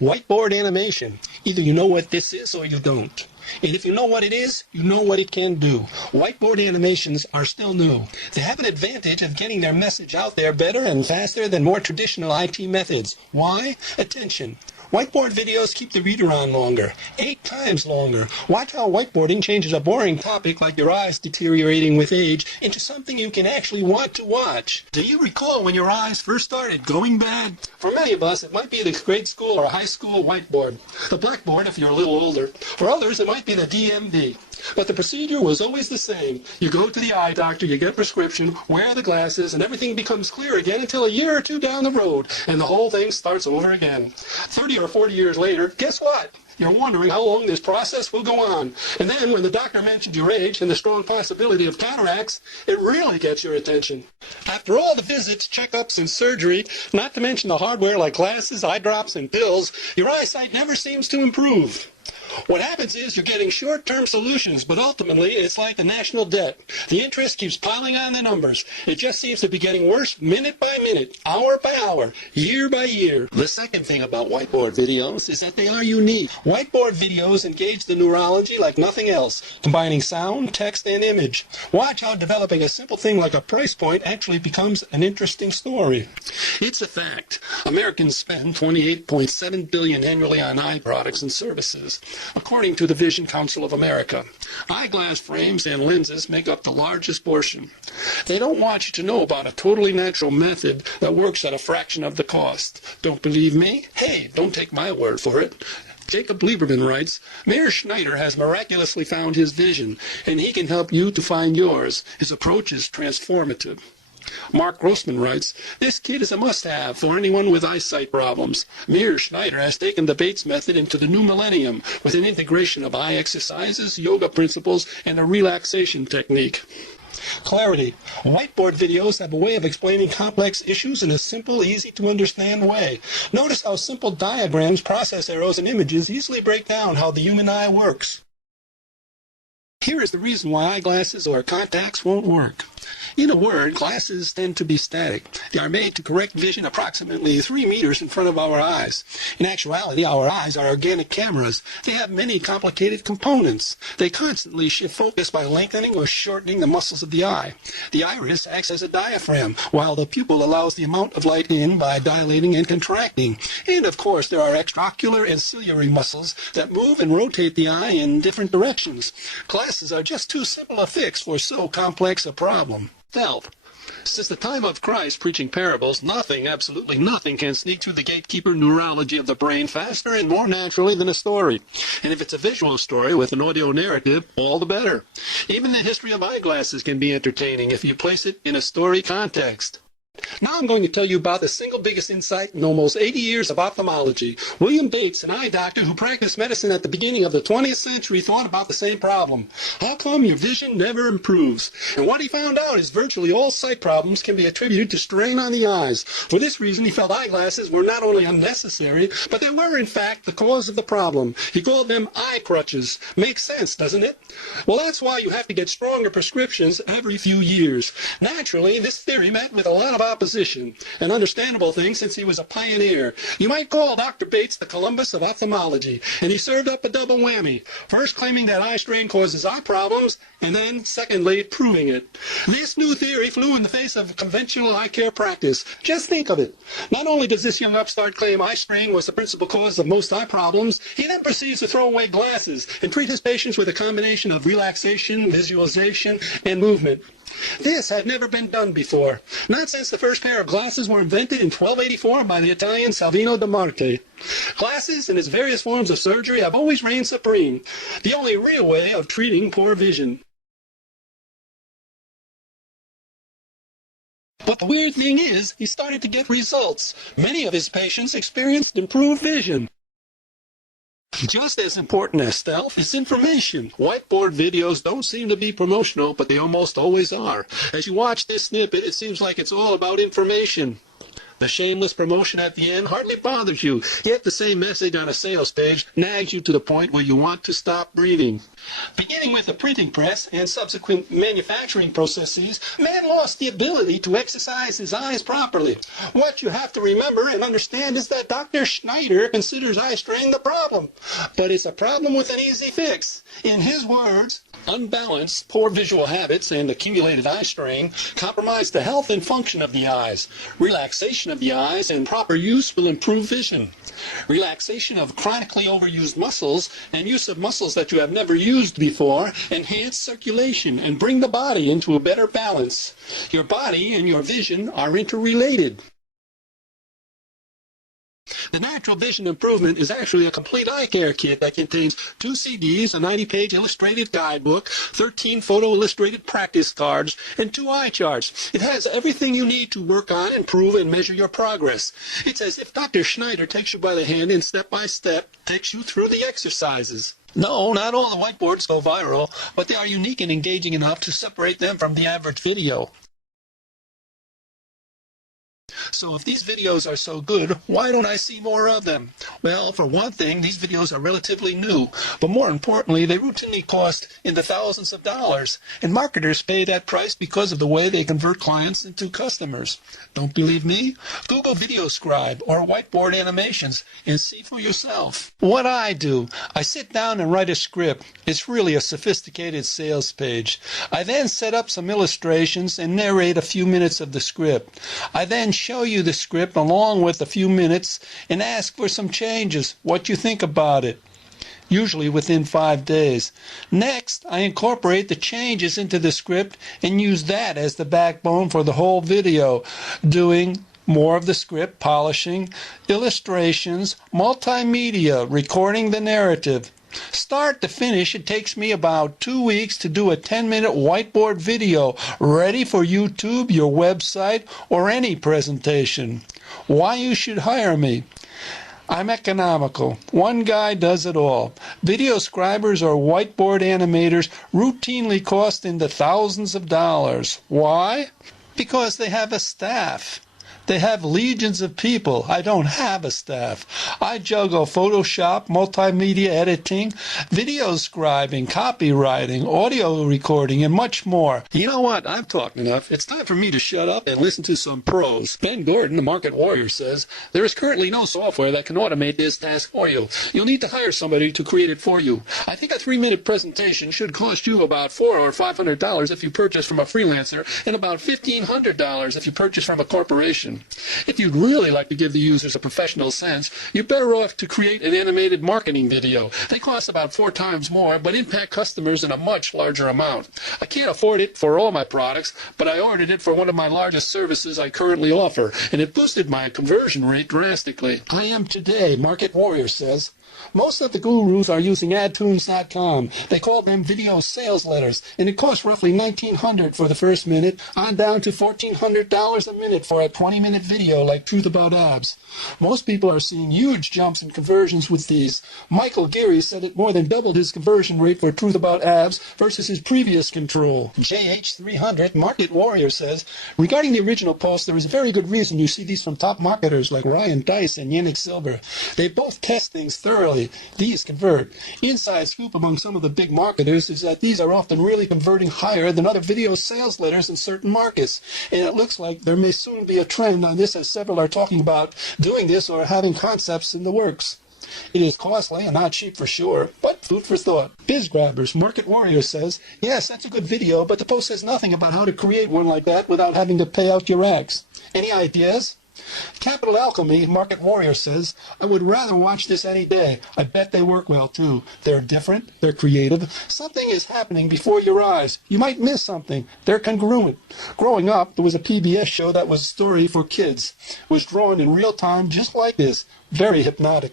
Whiteboard animation. Either you know what this is or you don't. And if you know what it is, you know what it can do. Whiteboard animations are still new. They have an advantage of getting their message out there better and faster than more traditional IT methods. Why? Attention. Whiteboard videos keep the reader on longer, 8 times longer. Watch how whiteboarding changes a boring topic like your eyes deteriorating with age into something you can actually want to watch. Do you recall when your eyes first started going bad? For many of us, it might be the grade school or high school whiteboard, the blackboard if you're a little older. For others, it might be the DMV. But the procedure was always the same. You go to the eye doctor, you get a prescription, wear the glasses, and everything becomes clear again until a year or two down the road, and the whole thing starts over again. 30 or 40 years later, guess what? You're wondering how long this process will go on. And then when the doctor mentions your age and the strong possibility of cataracts, it really gets your attention. After all the visits, checkups, and surgery, not to mention the hardware like glasses, eye drops, and pills, your eyesight never seems to improve. What happens is you're getting short-term solutions, but ultimately it's like the national debt. The interest keeps piling on the numbers. It just seems to be getting worse minute by minute, hour by hour, year by year. The second thing about whiteboard videos is that they are unique. Whiteboard videos engage the neurology like nothing else, combining sound, text, and image. Watch how developing a simple thing like a price point actually becomes an interesting story. It's a fact. Americans spend $28.7 billion annually on eye products and services, according to the Vision Council of America. Eyeglass frames and lenses make up the largest portion. They don't want you to know about a totally natural method that works at a fraction of the cost. Don't believe me? Hey, don't take my word for it. Jacob Lieberman writes, Mayor Schneider has miraculously found his vision, and he can help you to find yours. His approach is transformative. Mark Grossman writes, this kit is a must-have for anyone with eyesight problems. Mayor Schneider has taken the Bates method into the new millennium with an integration of eye exercises, yoga principles, and a relaxation technique. Clarity. Whiteboard videos have a way of explaining complex issues in a simple, easy-to-understand way. Notice how simple diagrams, process arrows, and images easily break down how the human eye works. Here is the reason why eyeglasses or contacts won't work. In a word, glasses tend to be static. They are made to correct vision approximately 3 meters in front of our eyes. In actuality, our eyes are organic cameras. They have many complicated components. They constantly shift focus by lengthening or shortening the muscles of the eye. The iris acts as a diaphragm, while the pupil allows the amount of light in by dilating and contracting. And of course, there are extraocular and ciliary muscles that move and rotate the eye in different directions. Glasses are just too simple a fix for so complex a problem. Stealth. Since the time of Christ preaching parables, nothing, absolutely nothing, can sneak through the gatekeeper neurology of the brain faster and more naturally than a story. And if it's a visual story with an audio narrative, all the better. Even the history of eyeglasses can be entertaining if you place it in a story context. Now I'm going to tell you about the single biggest insight in almost 80 years of ophthalmology. William Bates, an eye doctor who practiced medicine at the beginning of the 20th century, thought about the same problem. How come your vision never improves? And what he found out is virtually all sight problems can be attributed to strain on the eyes. For this reason, he felt eyeglasses were not only unnecessary, but they were in fact the cause of the problem. He called them eye crutches. Makes sense, doesn't it? Well, that's why you have to get stronger prescriptions every few years. Naturally, this theory met with a lot of opposition, an understandable thing since he was a pioneer. You might call Dr. Bates the Columbus of ophthalmology, and he served up a double whammy, first claiming that eye strain causes eye problems, and then, secondly, proving it. This new theory flew in the face of conventional eye care practice. Just think of it. Not only does this young upstart claim eye strain was the principal cause of most eye problems, he then proceeds to throw away glasses and treat his patients with a combination of relaxation, visualization, and movement. This had never been done before, not since the first pair of glasses were invented in 1284 by the Italian Salvino da Marte. Glasses and its various forms of surgery have always reigned supreme, the only real way of treating poor vision. But the weird thing is, he started to get results. Many of his patients experienced improved vision. Just as important as stealth is information. Whiteboard videos don't seem to be promotional, but they almost always are. As you watch this snippet, it seems like it's all about information. The shameless promotion at the end hardly bothers you, yet the same message on a sales page nags you to the point where you want to stop breathing. Beginning with the printing press and subsequent manufacturing processes, man lost the ability to exercise his eyes properly. What you have to remember and understand is that Dr. Schneider considers eye strain the problem, but it's a problem with an easy fix. In his words, unbalanced, poor visual habits and accumulated eye strain compromise the health and function of the eyes. Relaxation of the eyes and proper use will improve vision. Relaxation of chronically overused muscles and use of muscles that you have never used before enhance circulation and bring the body into a better balance. Your body and your vision are interrelated. The Natural Vision Improvement is actually a complete eye care kit that contains 2 CDs, a 90-page illustrated guidebook, 13 photo-illustrated practice cards, and 2 eye charts. It has everything you need to work on, improve, and measure your progress. It's as if Dr. Schneider takes you by the hand and step-by-step takes you through the exercises. No, not all the whiteboards go viral, but they are unique and engaging enough to separate them from the average video. So if these videos are so good, why don't I see more of them? Well, for one thing, these videos are relatively new, but more importantly, they routinely cost in the thousands of dollars, and marketers pay that price because of the way they convert clients into customers. Don't believe me? Google VideoScribe or whiteboard animations and see for yourself. What I do, I sit down and write a script. It's really a sophisticated sales page. I then set up some illustrations and narrate a few minutes of the script. I then show you the script along with a few minutes and ask for some changes, what you think about it, usually within 5 days. Next, I incorporate the changes into the script and use that as the backbone for the whole video, doing more of the script, polishing, illustrations, multimedia, recording the narrative. Start to finish, it takes me about 2 weeks to do a 10-minute whiteboard video ready for YouTube, your website, or any presentation. Why you should hire me? I'm economical. One guy does it all. Video scribers or whiteboard animators routinely cost in the thousands of dollars. Why? Because they have a staff. They have legions of people. I don't have a staff. I juggle Photoshop, multimedia editing, video scribing, copywriting, audio recording, and much more. You know what? I've talked enough. It's time for me to shut up and listen to some pros. Ben Gordon, the market warrior, says, there is currently no software that can automate this task for you. You'll need to hire somebody to create it for you. I think a 3-minute presentation should cost you about $400 or $500 if you purchase from a freelancer and about $1,500 if you purchase from a corporation. If you'd really like to give the users a professional sense, you're better off to create an animated marketing video. They cost about 4 times more, but impact customers in a much larger amount. I can't afford it for all my products, but I ordered it for one of my largest services I currently offer, and it boosted my conversion rate drastically. I am today, Market Warrior says. Most of the gurus are using AdTunes.com. They call them video sales letters, and it costs roughly $1,900 for the first minute, on down to $1,400 a minute for a 20-minute video like Truth About Abs. Most people are seeing huge jumps in conversions with these. Michael Geary said it more than doubled his conversion rate for Truth About Abs versus his previous control. JH300, Market Warrior, says, regarding the original post, there is a very good reason you see these from top marketers like Ryan Dice and Yannick Silber. They both test things thoroughly. These convert. Inside scoop among some of the big marketers is that these are often really converting higher than other video sales letters in certain markets. And it looks like there may soon be a trend on this, as several are talking about doing this or having concepts in the works. It is costly and not cheap for sure, but food for thought. Biz Grabbers, Market Warrior says, yes, that's a good video, but the post says nothing about how to create one like that without having to pay out your axe. Any ideas? Capital Alchemy, Market Warrior says, I would rather watch this any day. I bet they work well too. They're different, they're creative. Something is happening before your eyes. You might miss something. They're congruent. Growing up, there was a PBS show that was a story for kids. It was drawn in real time just like this. Very hypnotic.